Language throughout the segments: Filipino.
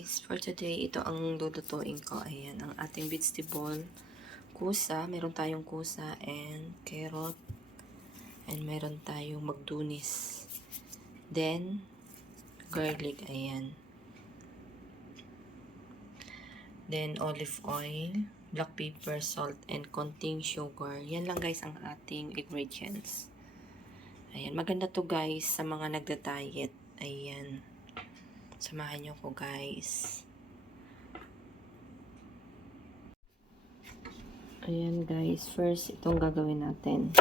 guys, for today, ito ang lulutuin ko. Ayan, ang ating vegetable, kusa, meron tayong kusa and carrot, and meron tayong magdunis. Then, garlic, ayan. Then, olive oil, black pepper, salt, and konting sugar. Yan lang guys ang ating ingredients. Ayan, maganda to guys sa mga nagda-diet. Ayan. Samahan nyo ko guys. Ayan guys, first itong gagawin natin.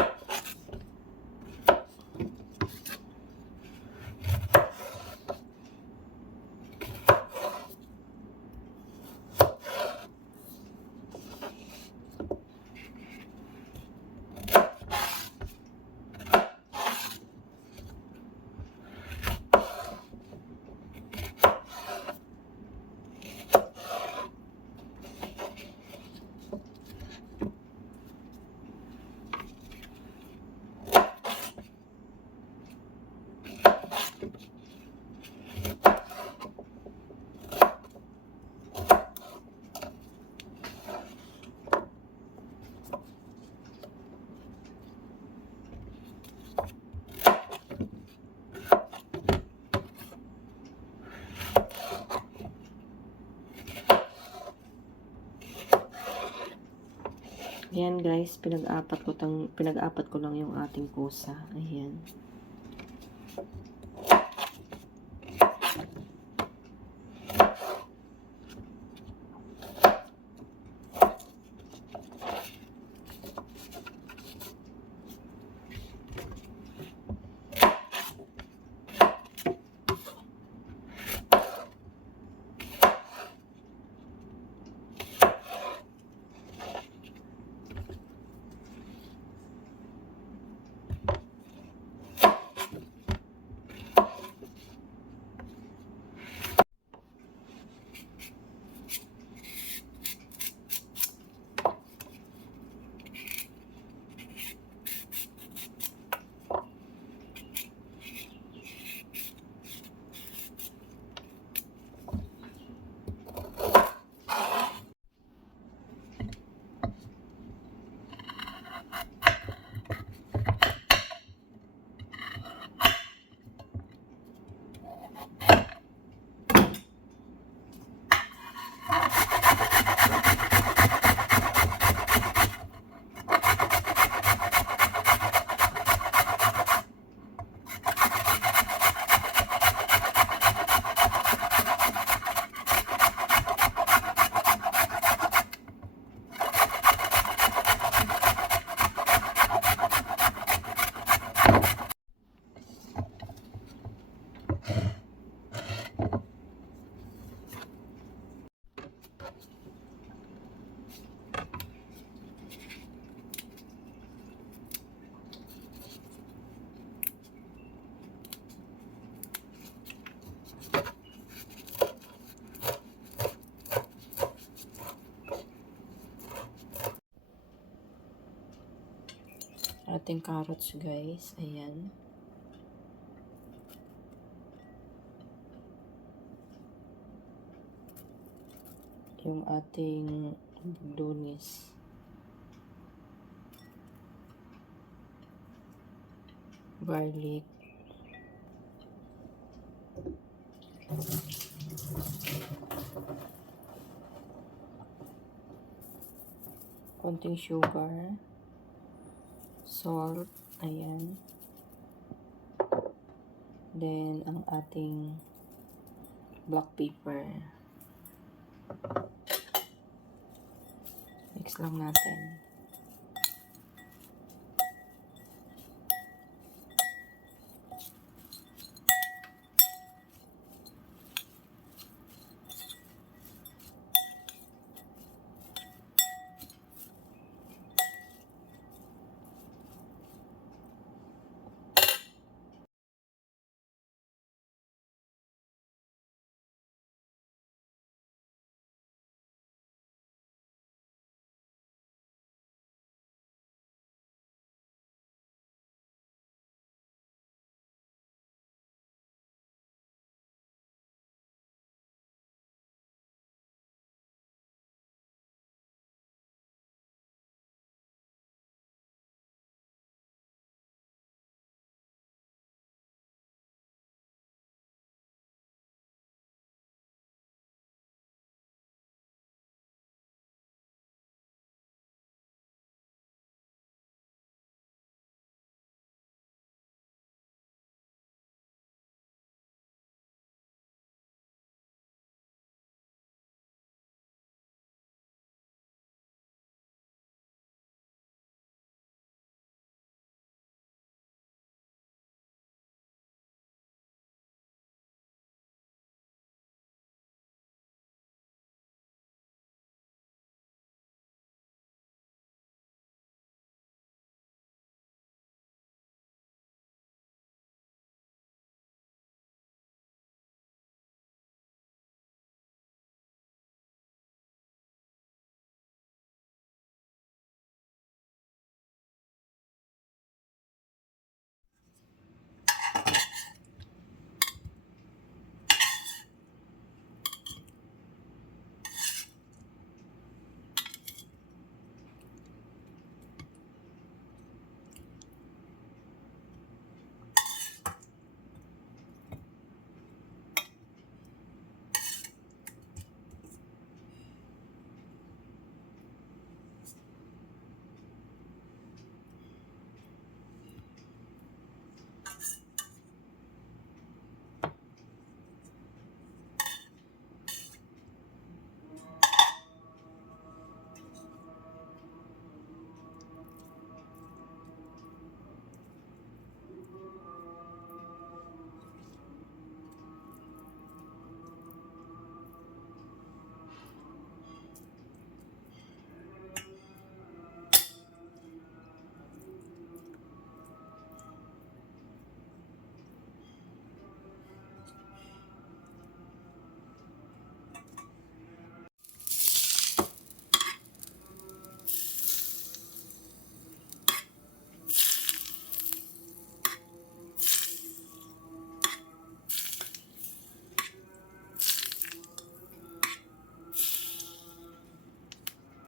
Ayan guys, pinag-apat ko lang yung ating kusa. Ayan. Ating carrots guys, ayan. Yung ating lunis. Garlic. Konting sugar. Salt, ayan. Then, ang ating black pepper. Mix lang natin.